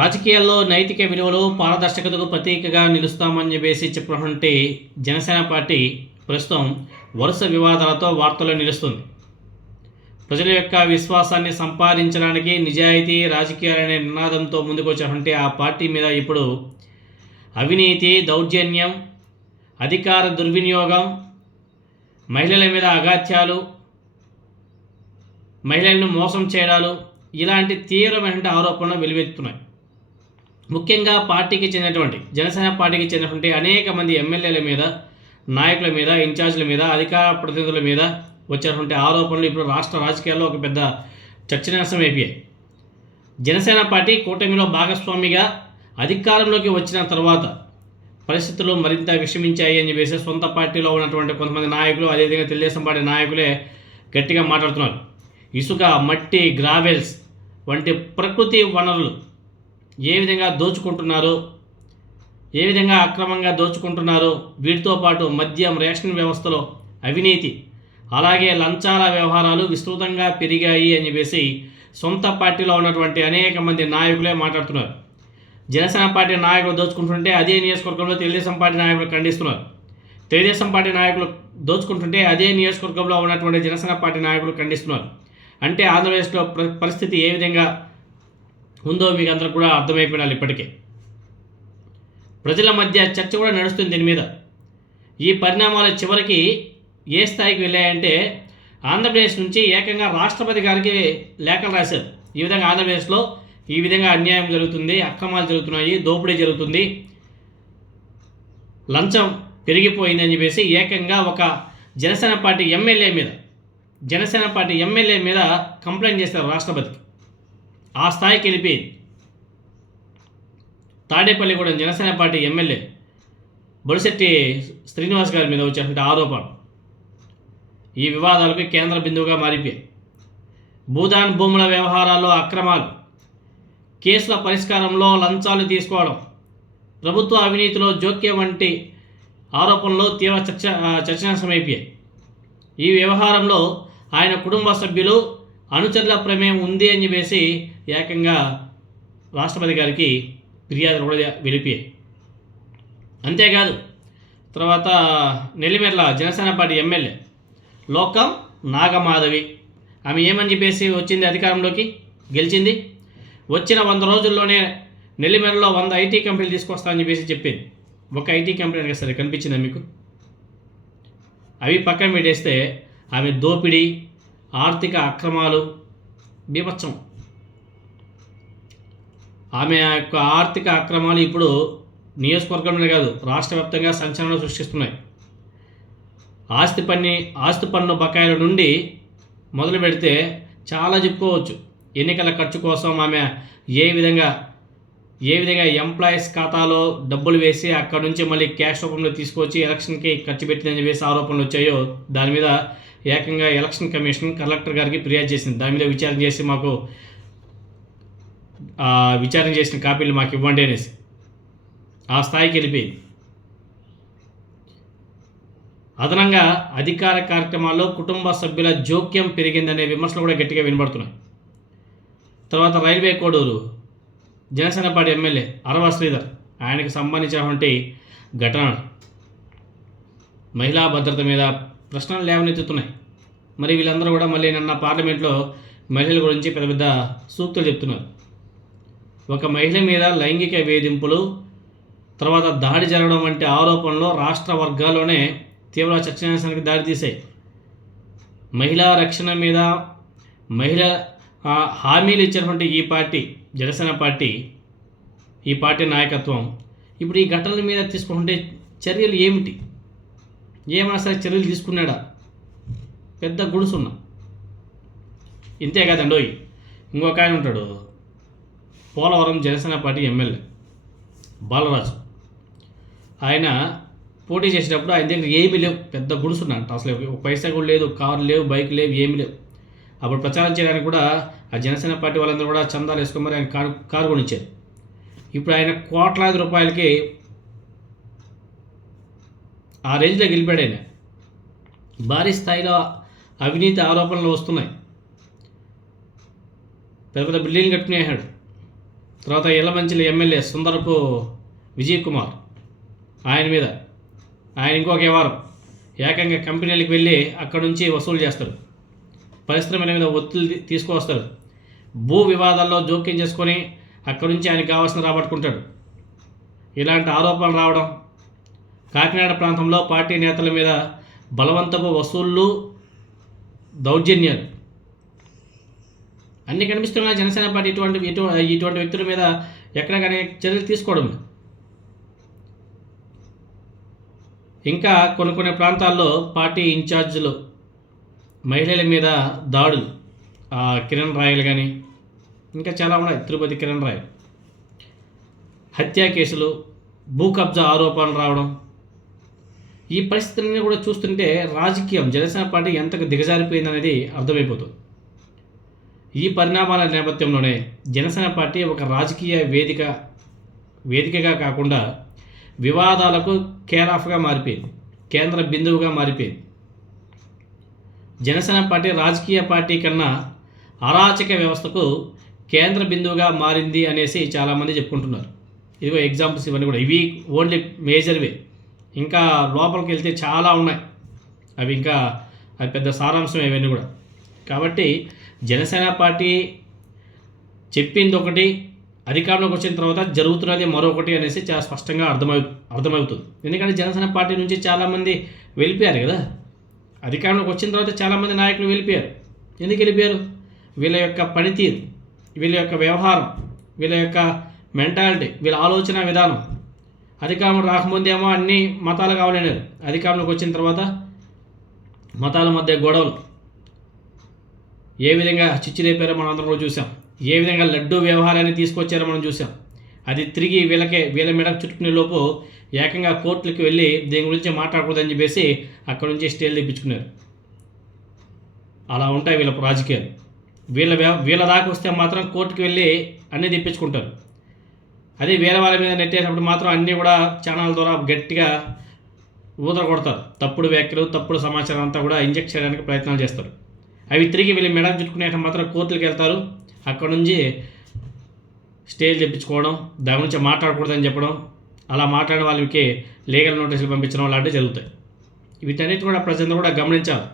రాజకీయాల్లో నైతిక విలువలు పారదర్శకతకు ప్రతీకగా నిలుస్తామని చెప్పేసి చెప్పినటువంటి జనసేన పార్టీ ప్రస్తుతం వరుస వివాదాలతో వార్తల్లో నిలుస్తుంది. ప్రజల యొక్క విశ్వాసాన్ని సంపాదించడానికి నిజాయితీ రాజకీయాలనే నినాదంతో ముందుకొచ్చినటువంటి ఆ పార్టీ మీద ఇప్పుడు అవినీతి, దౌర్జన్యం, అధికార దుర్వినియోగం, మహిళల మీద అగాత్యాలు, మహిళలను మోసం చేయడాలు ఇలాంటి తీవ్రమైన ఆరోపణలు వెలువెత్తుతున్నాయి. ముఖ్యంగా పార్టీకి చెందినటువంటి జనసేన పార్టీకి చెందినటువంటి అనేక మంది ఎమ్మెల్యేల మీద, నాయకుల మీద, ఇన్ఛార్జీల మీద, అధికార ప్రతినిధుల మీద వచ్చినటువంటి ఆరోపణలు ఇప్పుడు రాష్ట్ర రాజకీయాల్లో ఒక పెద్ద చర్చనీయాంశం అయిపోయాయి. జనసేన పార్టీ కూటమిలో భాగస్వామిగా అధికారంలోకి వచ్చిన తర్వాత పరిస్థితులు మరింత విషమించాయి అని చెప్పేసి సొంత పార్టీలో ఉన్నటువంటి కొంతమంది నాయకులు, అదేవిధంగా తెలుగుదేశం పార్టీ నాయకులే గట్టిగా మాట్లాడుతున్నారు. ఇసుక, మట్టి, గ్రావెల్స్ వంటి ప్రకృతి వనరులు ఏ విధంగా దోచుకుంటున్నారు, ఏ విధంగా అక్రమంగా దోచుకుంటున్నారు, వీటితో పాటు మద్యం, రేషన్ వ్యవస్థలో అవినీతి, అలాగే లంచాల వ్యవహారాలు విస్తృతంగా పెరిగాయి అని చెప్పేసి సొంత పార్టీలో ఉన్నటువంటి అనేక మంది నాయకులే మాట్లాడుతున్నారు. జనసేన పార్టీ నాయకులు దోచుకుంటుంటే అదే నియోజకవర్గంలో తెలుగుదేశం పార్టీ నాయకులు ఖండిస్తున్నారు. తెలుగుదేశం పార్టీ నాయకులు దోచుకుంటుంటే అదే నియోజకవర్గంలో ఉన్నటువంటి జనసేన పార్టీ నాయకులు ఖండిస్తున్నారు. అంటే ఆంధ్రప్రదేశ్లో పరిస్థితి ఏ విధంగా ఉందో మీకు అందరికి కూడా అర్థమైపోయినాలి. ఇప్పటికే ప్రజల మధ్య చర్చ కూడా నడుస్తుంది దీని మీద. ఈ పరిణామాలు చివరికి ఏ స్థాయికి వెళ్ళాయంటే ఆంధ్రప్రదేశ్ నుంచి ఏకంగా రాష్ట్రపతి గారికి లేఖలు రాశారు. ఈ విధంగా ఆంధ్రప్రదేశ్లో ఈ విధంగా అన్యాయం జరుగుతుంది, అక్రమాలు జరుగుతున్నాయి, దోపిడీ జరుగుతుంది, లంచం పెరిగిపోయిందని చెప్పేసి ఏకంగా ఒక జనసేన పార్టీ ఎమ్మెల్యే మీద కంప్లైంట్ చేస్తారు రాష్ట్రపతికి. ఆ స్థాయికి వెళ్ళిపోయింది. తాడేపల్లిగూడెం జనసేన పార్టీ ఎమ్మెల్యే బొడిశెట్టి శ్రీనివాస్ గారి మీద వచ్చేటువంటి ఆరోపణలు ఈ వివాదాలకు కేంద్ర బిందువుగా మారిపోయాయి. భూదాన్ భూముల వ్యవహారాల్లో అక్రమాలు, కేసుల పరిష్కారంలో లంచాలు తీసుకోవడం, ప్రభుత్వ అవినీతిలో జోక్యం వంటి ఆరోపణలు తీవ్ర చర్చనీయాంశమైపోయాయి. ఈ వ్యవహారంలో ఆయన కుటుంబ సభ్యులు, అనుచరుల ప్రమేయం ఉంది అని చెప్పేసి ఏకంగా రాష్ట్రపతి గారికి ఫిర్యాదులు కూడా వెలిపాయి. అంతేకాదు తర్వాత నెల్లిమెర్ల జనసేన పార్టీ ఎమ్మెల్యే లోకం నాగమాధవి, ఆమె ఏమని చెప్పేసి వచ్చింది అధికారంలోకి గెలిచింది, వచ్చిన 100 రోజుల్లోనే నెల్లిమెర్లలో 100 ఐటీ కంపెనీలు తీసుకొస్తామని చెప్పేసి చెప్పింది. ఒక ఐటీ కంపెనీ సరే కనిపించిందా మీకు? అవి పక్కన పెట్టేస్తే ఆమె దోపిడీ, ఆర్థిక అక్రమాలు బీభత్సం. ఆమె యొక్క ఆర్థిక అక్రమాలు ఇప్పుడు నియోజకవర్గంలో కాదు రాష్ట్ర వ్యాప్తంగా సంచలనం సృష్టిస్తున్నాయి. ఆస్తి పన్ను బకాయిల నుండి మొదలు పెడితే చాలా చెప్పుకోవచ్చు. ఎన్నికల ఖర్చు కోసం ఆమె ఏ విధంగా ఎంప్లాయీస్ ఖాతాలో డబ్బులు వేసి అక్కడ నుంచి మళ్ళీ క్యాష్ రూపంలో తీసుకొచ్చి ఎలక్షన్కి ఖర్చు పెట్టిందని చెప్పేసి ఆరోపణలు వచ్చాయో దాని మీద ఏకంగా ఎలక్షన్ కమిషన్ కలెక్టర్ గారికి ఫిర్యాదు చేసింది. దాని మీద విచారణ చేసి మాకు విచారణ చేసిన కాపీలు మాకు ఇవ్వండి అనేసి ఆ స్థాయికి వెళ్ళిపోయింది. అదనంగా అధికార కార్యక్రమాల్లో కుటుంబ సభ్యుల జోక్యం పెరిగిందనే విమర్శలు కూడా గట్టిగా వినబడుతున్నాయి. తర్వాత railway Koduru Janasena party MLA Arava Sridhar, ఆయనకు సంబంధించినటువంటి ఘటన మహిళా భద్రత మీద ప్రశ్నలు లేవనెత్తుతున్నాయి. మరి వీళ్ళందరూ కూడా మళ్ళీ నిన్న పార్లమెంట్లో మహిళల గురించి పెద్ద పెద్ద సూక్తులు చెప్తున్నారు. ఒక మహిళ మీద లైంగిక వేధింపులు, తర్వాత దాడి జరగడం వంటి ఆరోపణలు రాష్ట్ర వర్గాల్లోనే తీవ్ర చర్చనీయాంశానికి దారితీశాయి. మహిళా రక్షణ మీద హామీలు ఇచ్చినటువంటి ఈ పార్టీ జనసేన పార్టీ, ఈ పార్టీ నాయకత్వం ఇప్పుడు ఈ ఘటనల మీద తీసుకుంటే చర్యలు ఏమిటి? ఏమైనా సరే చర్యలు తీసుకున్నాడా? పెద్ద గుడుసున్నా. ఇంతే కదండో. ఇంకొక ఆయన ఉంటాడు పోలవరం జనసేన పార్టీ ఎమ్మెల్యే బాలరాజు. ఆయన పోటీ చేసేటప్పుడు ఆయన దగ్గర ఏమీ లేవు, పెద్ద గుడుసున్నాడు. అసలు ఒక పైసా కూడా లేదు, కారు లేవు, బైక్ లేవు, ఏమీ లేవు. అప్పుడు ప్రచారం చేయడానికి కూడా ఆ జనసేన పార్టీ వాళ్ళందరూ కూడా చందాలు వేసుకొని మరి ఆయన కారు కొనిచ్చారు. ఇప్పుడు ఆయన కోట్లాది రూపాయలకి ఆ రేంజ్లో గెలిపాడు. ఆయన భారీ స్థాయిలో అవినీతి ఆరోపణలు వస్తున్నాయి. పెద్ద పెద్ద బిల్డింగ్లు కట్టుకునేసాడు. తర్వాత యలమంచిలి ఎమ్మెల్యే సుందరపు విజయ్ కుమార్ ఆయన ఇంకొక వ్యవహారం, ఏకంగా కంపెనీలకు వెళ్ళి అక్కడి నుంచి వసూలు చేస్తారు, పరిశ్రమల మీద ఒత్తిడి తీసుకువస్తారు, భూ వివాదాల్లో జోక్యం చేసుకొని అక్కడి నుంచి ఆయనకు కావాల్సిన రాబట్టుకుంటాడు. ఇలాంటి ఆరోపణలు రావడం, కాకినాడ ప్రాంతంలో పార్టీ నేతల మీద బలవంతపు వసూళ్ళు, దౌర్జన్యాలు అన్నీ కనిపిస్తున్నాయి. జనసేన పార్టీ ఇటువంటి వ్యక్తుల మీద ఎక్కడ కానీ చర్యలు తీసుకోవడం. ఇంకా కొన్ని ప్రాంతాల్లో పార్టీ ఇన్ఛార్జీలు మహిళల మీద దాడులు, కిరణ్ రాయలు కానీ ఇంకా చాలా ఉన్నాయి, తిరుపతి కిరణ్ రాయ్ హత్యా కేసులు, భూ కబ్జా ఆరోపణలు రావడం, ఈ పరిస్థితులన్నీ కూడా చూస్తుంటే రాజకీయం జనసేన పార్టీ ఎంతకు దిగజారిపోయిందనేది అర్థమైపోతుంది. ఈ పరిణామాల నేపథ్యంలోనే జనసేన పార్టీ ఒక రాజకీయ వేదికగా కాకుండా వివాదాలకు కేరాఫ్గా మారిపోయింది, కేంద్ర బిందువుగా మారిపోయింది. జనసేన పార్టీ రాజకీయ పార్టీ కన్నా అరాచక వ్యవస్థకు కేంద్ర బిందువుగా మారింది అనేసి చాలామంది చెప్పుకుంటున్నారు. ఇదిగో ఎగ్జాంపుల్స్ ఇవన్నీ కూడా, ఇవి ఓన్లీ మేజర్వే, ఇంకా లోపలికి వెళ్తే చాలా ఉన్నాయి, అవి పెద్ద సారాంశం ఇవన్నీ కూడా. కాబట్టి జనసేన పార్టీ చెప్పింది ఒకటి, అధికారంలోకి వచ్చిన తర్వాత జరుగుతున్నది మరొకటి అనేసి చాలా స్పష్టంగా అర్థమవుతుంది. ఎందుకంటే జనసేన పార్టీ నుంచి చాలామంది వెళ్ళిపోయారు కదా, అధికారంలోకి వచ్చిన తర్వాత చాలామంది నాయకులు వెళ్ళిపోయారు. ఎందుకు వెళ్ళిపోయారు? వీళ్ళ యొక్క పనితీరు, వీళ్ళ యొక్క వ్యవహారం, వీళ్ళ యొక్క మెంటాలిటీ, వీళ్ళ ఆలోచన విధానం. అధికారంలో రాకముందేమో అన్ని మతాలు కావాలన్నారు, అధికారంలోకి వచ్చిన తర్వాత మతాల మధ్య గొడవలు ఏ విధంగా చిచ్చిరేపారో మనం అందరం కూడా చూసాం. ఏ విధంగా లడ్డూ వ్యవహారాన్ని తీసుకొచ్చారో మనం చూసాం. అది తిరిగి వీళ్ళ మెడకు చుట్టుకునే లోపు ఏకంగా కోర్టులకు వెళ్ళి దీని గురించి మాట్లాడకూడదని చెప్పేసి అక్కడ నుంచి స్టేలు తెప్పించుకున్నారు. అలా ఉంటాయి వీళ్ళ రాజకీయాలు. వీళ్ళ దాకా వస్తే మాత్రం కోర్టుకు వెళ్ళి అన్నీ తెప్పించుకుంటారు. అదే వేరే వాళ్ళ మీద నెట్టేసినప్పుడు మాత్రం అన్నీ కూడా ఛానల్ ద్వారా గట్టిగా ఊదర కొడతారు. తప్పుడు వ్యాఖ్యలు, తప్పుడు సమాచారం అంతా కూడా ఇంజెక్ట్ చేయడానికి ప్రయత్నాలు చేస్తారు. అవి తిరిగి వీళ్ళు మెడకు చుట్టుకునేట మాత్రం కోర్టులకు వెళ్తారు. అక్కడ నుంచి స్టేజ్ తెప్పించుకోవడం, దాని గురించి మాట్లాడకూడదని చెప్పడం, అలా మాట్లాడిన వాళ్ళకి లీగల్ నోటీసులు పంపించడం లాంటివి జరుగుతాయి. వీటన్నిటి కూడా ప్రజలు కూడా గమనించాలి.